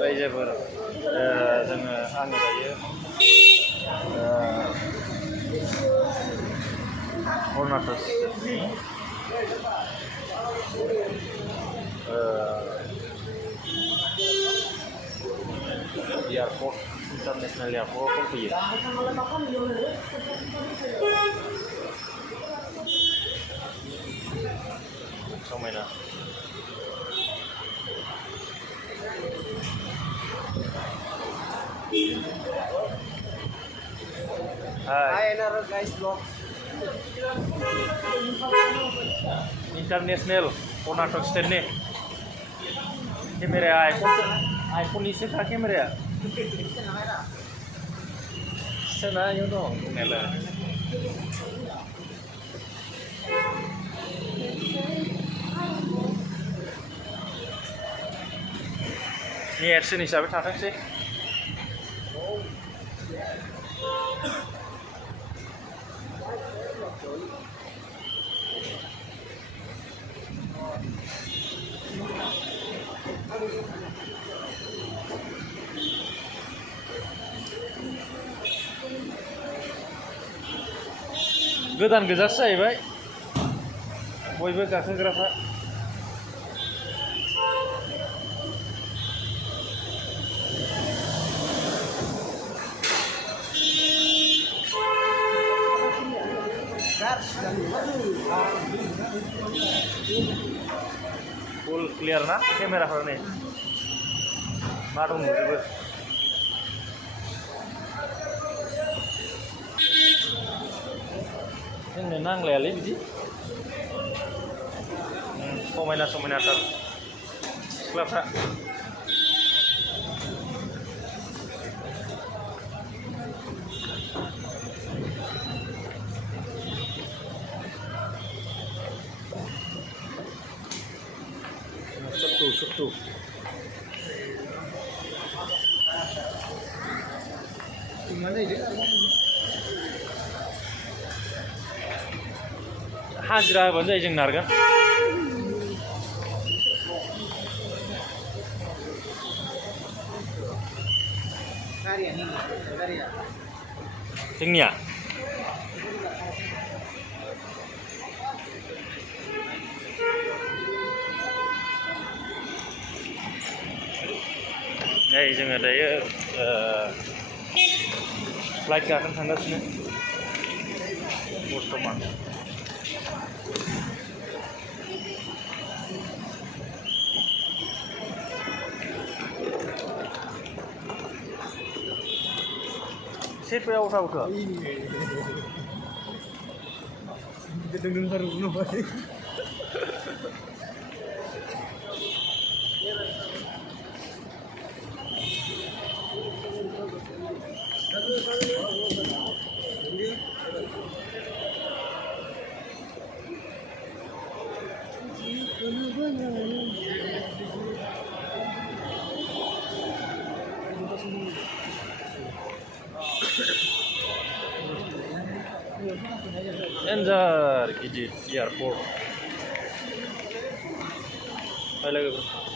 रायजोफोर जोङो आङो दायो अरुणाचल स्टेटनि एयारपर्ट इन्टारनेशनल एयारपर्टआव फैयो। समायना इंटरनेशनल कर्नाटक स्टेटनि केमेराया आइफननिसो खा केमेराया सोना इयाव दं दंनायालाय नेरसोन हिसाबै थाथोंसै गोदान गोजासो जाहैबाय बयबो गाखोग्राफ्रा फुल क्लियर ना केमेराफोरा नै मा दं नुजोबो जोंनो नांलायालै बिदि समायना समायनाथार सिख्लाफ्रा Sabtu हाजिरा होबानो जायो जों नारगोन जोंनिया नै जोङो दायो फ्लाइट गाखोनो थांगासिनो बर्थमान siapa yang tahu tuh? Dengar dulu Pak. Anjar, gidi airport. Ayo lagi bro.